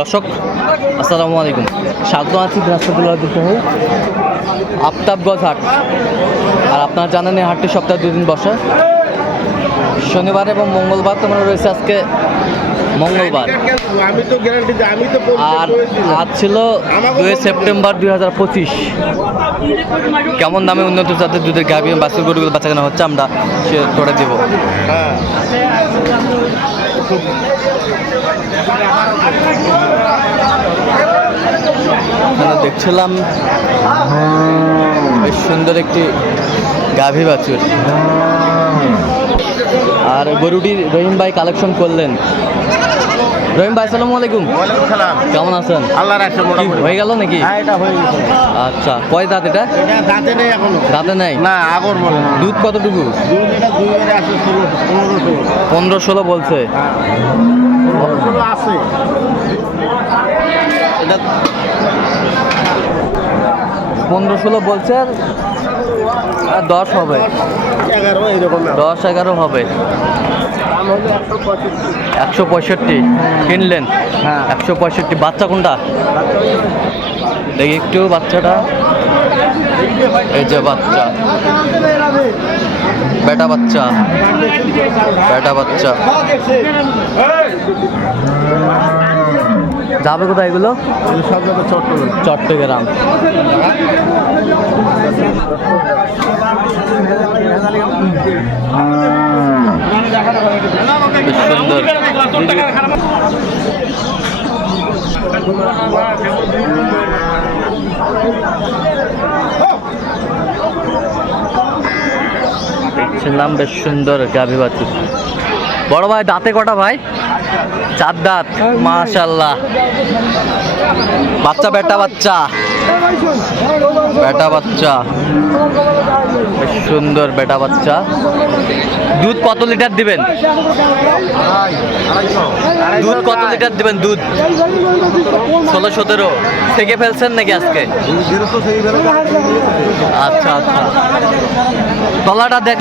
দর্শক, আসসালামু আলাইকুম। স্বাগত আছি দিনাজপুর দিতে হয়ে আফতাবগঞ্জ হাট। আর আপনারা জানেন এই হাটটি সপ্তাহে দুদিন বসে। শনিবার এবং মঙ্গলবার তোমরা রয়েছে আজকে মঙ্গলবার। আর আজ ছিল দুই সেপ্টেম্বর দুই হাজার পঁচিশ। কেমন দামে উন্নত জাতের দুধের গাভী বাছুর গরুগুলো বাচ্চা কেনা হচ্ছে আমরা সে করে দেবো। হ্যাঁ। এখানে দেখছিলাম বেশ সুন্দর একটি গাভী বাছুর। আর গরুটির রহিম ভাই কালেকশন করলেন। রহিম ভাই সালামু আলাইকুম। কেমন আছেন? আল্লাহ রাখছে হয়ে গেল নাকি? হ্যাঁ আচ্ছা কয় দাঁত এটা? দাঁতে নেই এখনও। দাঁতে নাই? না আগর দুধ কতটুকু? পনেরো ষোলো। বলছে। হ্যাঁ আছে। এটা পনেরো ষোলো বলছে আর- দশ হবে। দশ এগারো হবে। একশো পঁয়ষট্টি। একশো পঁয়ষট্টি। কিনলেন? হ্যাঁ। একশো পঁয়ষট্টি। বাচ্চা কোনটা? দেখি একটু বাচ্চাটা। এই যে বাচ্চা। বেটা বাচ্চা। বেটা বাচ্চা। যাবে কোথায় এগুলো? সব যাবে চট্টগ্রাম। চট্টগ্রাম। বেশ সুন্দর। দেখছিলাম বেশ সুন্দর। গাভী বাছুর। বড় ভাই দাঁতে কটা ভাই? চার দাঁত মাশাল্লাহ বাচ্চা বেটা বাচ্চা। বেটা বাচ্চা। সুন্দর বেটা বাচ্চা। দুধ কত লিটার দিবেন? দুধ কত লিটার দিবেন দুধ? ষোলো, সতেরো। থেকে ফেলছেন নাকি আজকে? আচ্ছা আচ্ছা। তলাটা দেখ।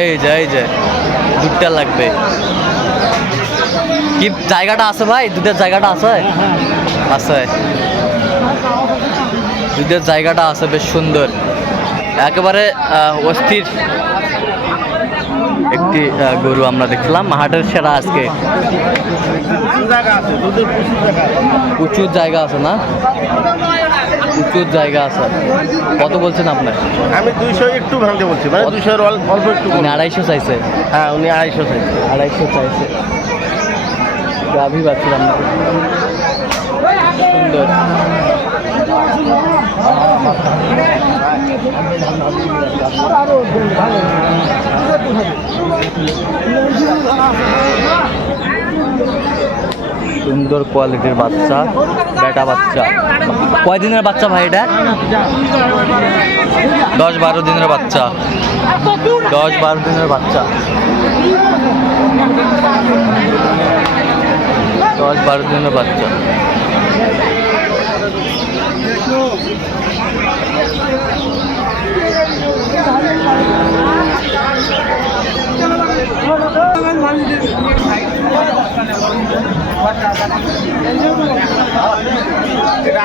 এই যে এই যে, দুধটা লাগবে। কি জায়গাটা আছে ভাই? দুধের জায়গাটা আছে? আছে। দুধের জায়গাটা আছে বেশ সুন্দর। একেবারে অস্থির একটি গরু আমরা দেখলাম। হাটের সেরা আজকে। প্রচুর জায়গা আছে না? প্রচুর জায়গা আছে। কত বলছেন আপনার আমি দুইশো একটু ভাঙতে বলছি। মানে দুইশো অল্প একটু উনি আড়াইশো চাইছে। হ্যাঁ উনি আড়াইশো চাইছে। আড়াইশো চাইছে। গাভী বাচ্চা না। সুন্দর। সুন্দর কোয়ালিটির বাচ্চা, বেটা বাচ্চা। কয়দিনের বাচ্চা ভাই এটা? দশ বারো দিনের বাচ্চা। দশ বারো দিনের বাচ্চা। দশ বারো দিনের বাচ্চা। এটা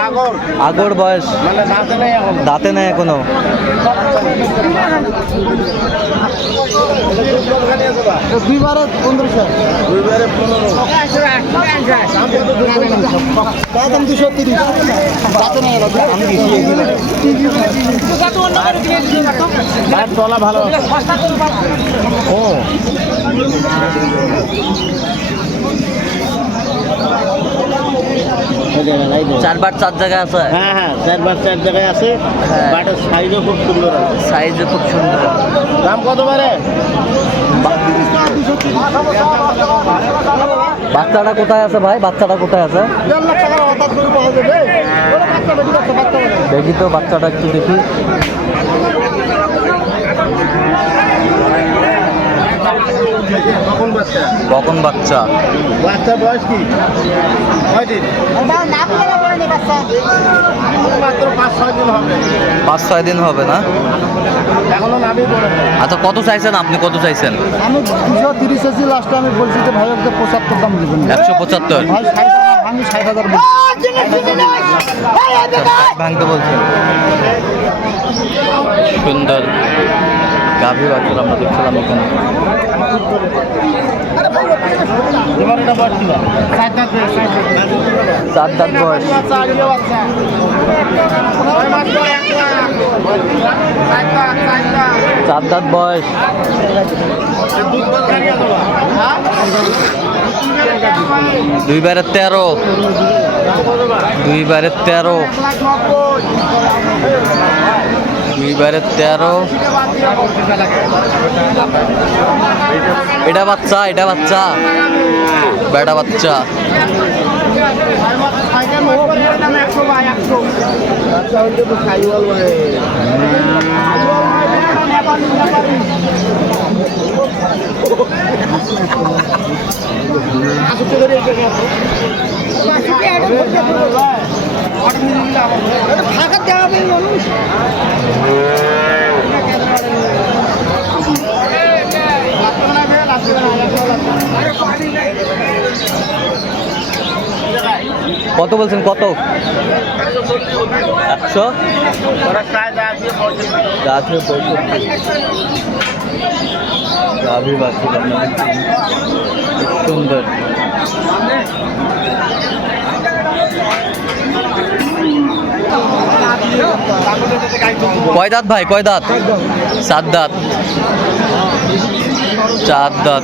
আগর। আগর বয়স। মানে দাঁতে নেই এখন। এখনও। দুইবারে পনেরোশো দুইবারে পনেরো। দুশো তিরিশ। দাঁতে নেই তলা ভালো ও। চারবার চার জায়গায় আছে? হ্যাঁ হ্যাঁ চারবার চার জায়গায় আছে। হ্যাঁ। বাটের সাইজও খুব সুন্দর আছে। সাইজে খুব সুন্দর। দাম কত পারে বাচ্চাটা কোথায় আছে ভাই? বাচ্চাটা কোথায় আছে? দেখি তো বাচ্চাটা একটু দেখি তখন বাচ্চা কখন বাচ্চা। বাচ্চা বয়স কি? পাঁচ ছয় দিন হবে। না? এখনও নামই আচ্ছা কত চাইছেন আপনি? কত চাইছেন? আমি দুশো তিরিশ এসি লাস্টে আমি বলছি যে ভাই ওকে পঁচাত্তর দাম দিবেন। একশো পঁচাত্তর? আমি ষাট হাজার বলছি। ভাঙতে বলছেন। সুন্দর। গাভী বাছুর আমরা দেখছিলাম এখানে। চার দাঁত বয়স। চার দাঁত বয়স? দুই বারের তেরো। দুই বারের তেরো। দুই তেরো। এটা বাচ্চা এটা বাচ্চা। বেটা বাচ্চা। আচ্ছা, ফাঁকা দেওয়া হবে মানুষ কত বলছেন কত একশো দেখছি। খুব সুন্দর। কয় দাঁত ভাই? কয় দাঁত? সাত দাঁত। চার দাঁত।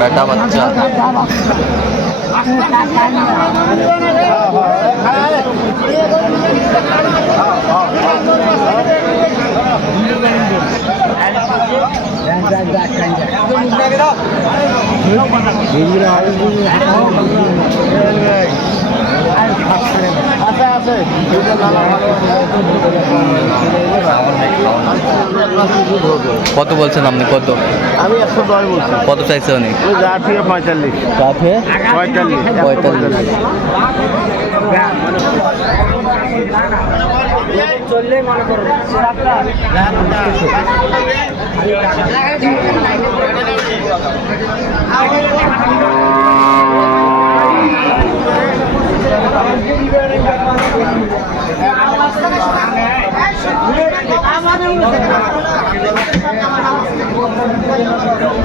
বেটা বাচ্চা আছে? কত বলছেন আপনি? কত? আমি একশো দশ বলছি। কত চাইছে থেকে পঁয়তাল্লিশ। পঁয়তাল্লিশ। পঁয়তাল্লিশ। চললে মনে করো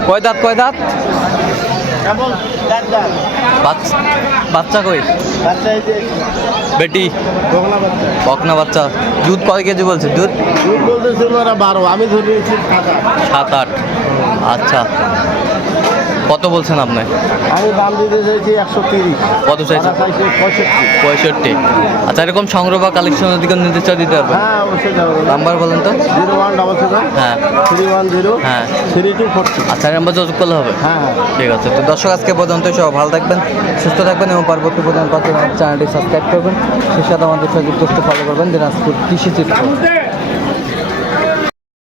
কয় দাঁত কয় দাঁত? বাচ্চা কই? বেটি? বকনা বাচ্চা। দুধ কয় কেজি বলছে? দুধ? দুধ বলতেছিল ওরা বারো আমি ধরে সাত আট। আচ্ছা। কত বলছেন আপনি? আমি দাম দিতে চাইছি একশো তিরিশ। কত চাইছে? পঁয়ষট্টি। আচ্ছা এরকম সংগ্রহ বা কালেকশনের দিকে নিতে চাও দিতে পারবেন? হ্যাঁ অবশ্যই নাম্বার বলেন তো। জিরো ওয়ান ডবল সেভেন হ্যাঁ। Three one zero. হ্যাঁ। থ্রি টু ফোরটি আচ্ছা নাম্বার যোগাযোগ করলে হবে? হ্যাঁ হ্যাঁ। ঠিক আছে। তো দর্শক আজকে পর্যন্ত সব ভালো থাকবেন সুস্থ থাকবেন এবং পরবর্তী পর্যন্ত চ্যানেলটি সাবস্ক্রাইব করবেন। সেই সাথে আমাদের পোস্টে ফলো করবেন দিনাজপুর কৃষি চিত্র।